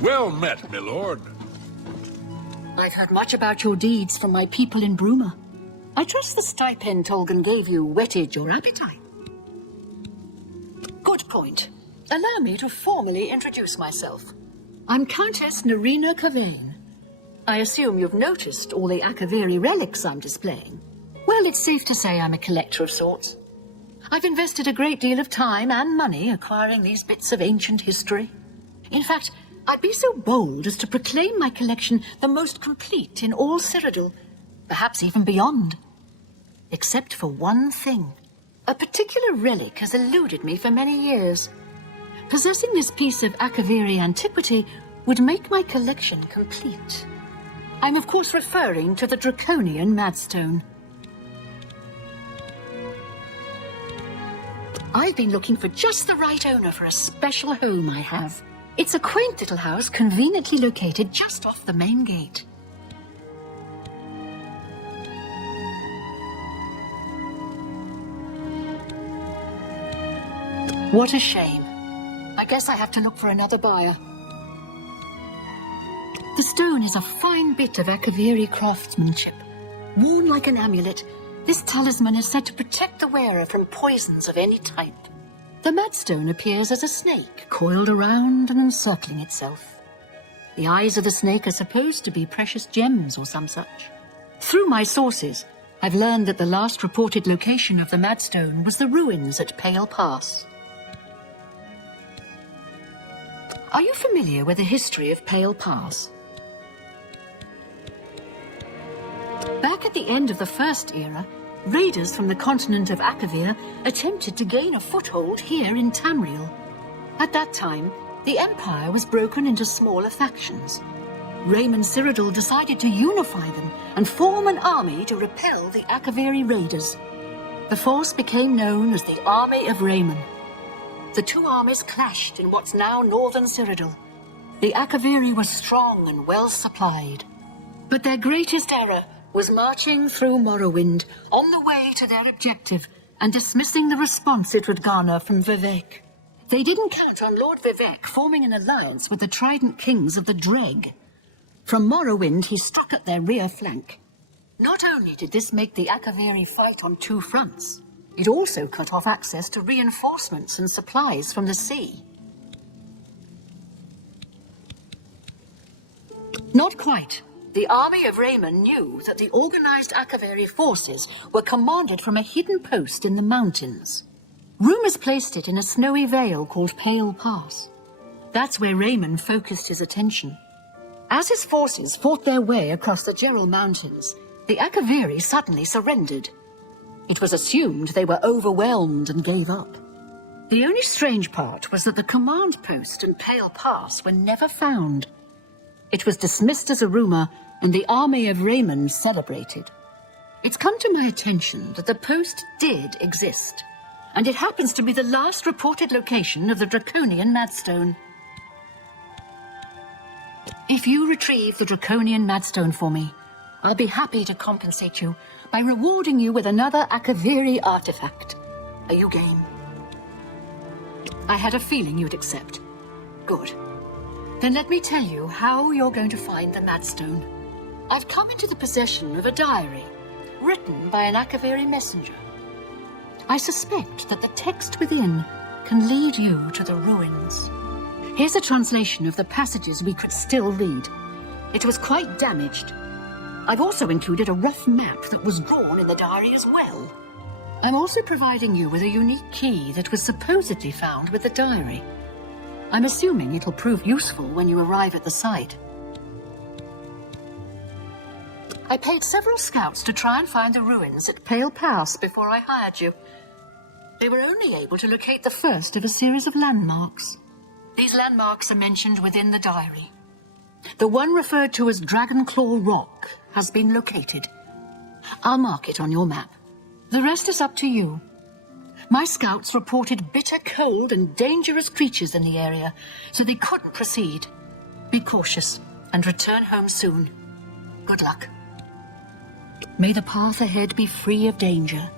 Well met, my lord. I've heard much about your deeds from my people in Bruma. I trust the stipend Tolgan gave you whetted your appetite. Good point. Allow me to formally introduce myself. I'm Countess Nerina Cavain. I assume you've noticed all the Akaviri relics I'm displaying. Well, it's safe to say I'm a collector of sorts. I've invested a great deal of time and money acquiring these bits of ancient history. In fact, I'd be so bold as to proclaim my collection the most complete in all Cyrodiil, perhaps even beyond. Except for one thing. A particular relic has eluded me for many years. Possessing this piece of Akaviri antiquity would make my collection complete. I'm of course referring to the Draconian Madstone. I've been looking for just the right owner for a special home I have. It's a quaint little house conveniently located just off the main gate. What a shame. I guess I have to look for another buyer. The stone is a fine bit of Akaviri craftsmanship. Worn like an amulet, this talisman is said to protect the wearer from poisons of any type. The Madstone appears as a snake, coiled around and encircling itself. The eyes of the snake are supposed to be precious gems or some such. Through my sources, I've learned that the last reported location of the Madstone was the ruins at Pale Pass. Are you familiar with the history of Pale Pass? Back at the end of the First Era, raiders from the continent of Akavir attempted to gain a foothold here in Tamriel. At that time, the Empire was broken into smaller factions. Raymond Cyrodiil decided to unify them and form an army to repel the Akaviri raiders. The force became known as the Army of Raymond. The two armies clashed in what's now northern Cyrodiil. The Akaviri were strong and well supplied. But their greatest error was marching through Morrowind on the way to their objective and dismissing the response it would garner from Vivek. They didn't count on Lord Vivek forming an alliance with the Trident Kings of the Dreg. From Morrowind, he struck at their rear flank. Not only did this make the Akaviri fight on two fronts, it also cut off access to reinforcements and supplies from the sea. Not quite. The army of Raymond knew that the organized Akaviri forces were commanded from a hidden post in the mountains. Rumors placed it in a snowy vale called Pale Pass. That's where Raymond focused his attention. As his forces fought their way across the Gerald Mountains, the Akaviri suddenly surrendered. It was assumed they were overwhelmed and gave up. The only strange part was that the command post and Pale Pass were never found. It was dismissed as a rumor, and the army of Raymond celebrated. It's come to my attention that the post did exist, and it happens to be the last reported location of the Draconian Madstone. If you retrieve the Draconian Madstone for me, I'll be happy to compensate you by rewarding you with another Akaviri artifact. Are you game? I had a feeling you'd accept. Good. Then let me tell you how you're going to find the Madstone. I've come into the possession of a diary, written by an Akaviri messenger. I suspect that the text within can lead you to the ruins. Here's a translation of the passages we could still read. It was quite damaged. I've also included a rough map that was drawn in the diary as well. I'm also providing you with a unique key that was supposedly found with the diary. I'm assuming it'll prove useful when you arrive at the site. I paid several scouts to try and find the ruins at Pale Pass before I hired you. They were only able to locate the first of a series of landmarks. These landmarks are mentioned within the diary. The one referred to as Dragonclaw Rock has been located. I'll mark it on your map. The rest is up to you. My scouts reported bitter cold and dangerous creatures in the area, so they couldn't proceed. Be cautious and return home soon. Good luck. May the path ahead be free of danger.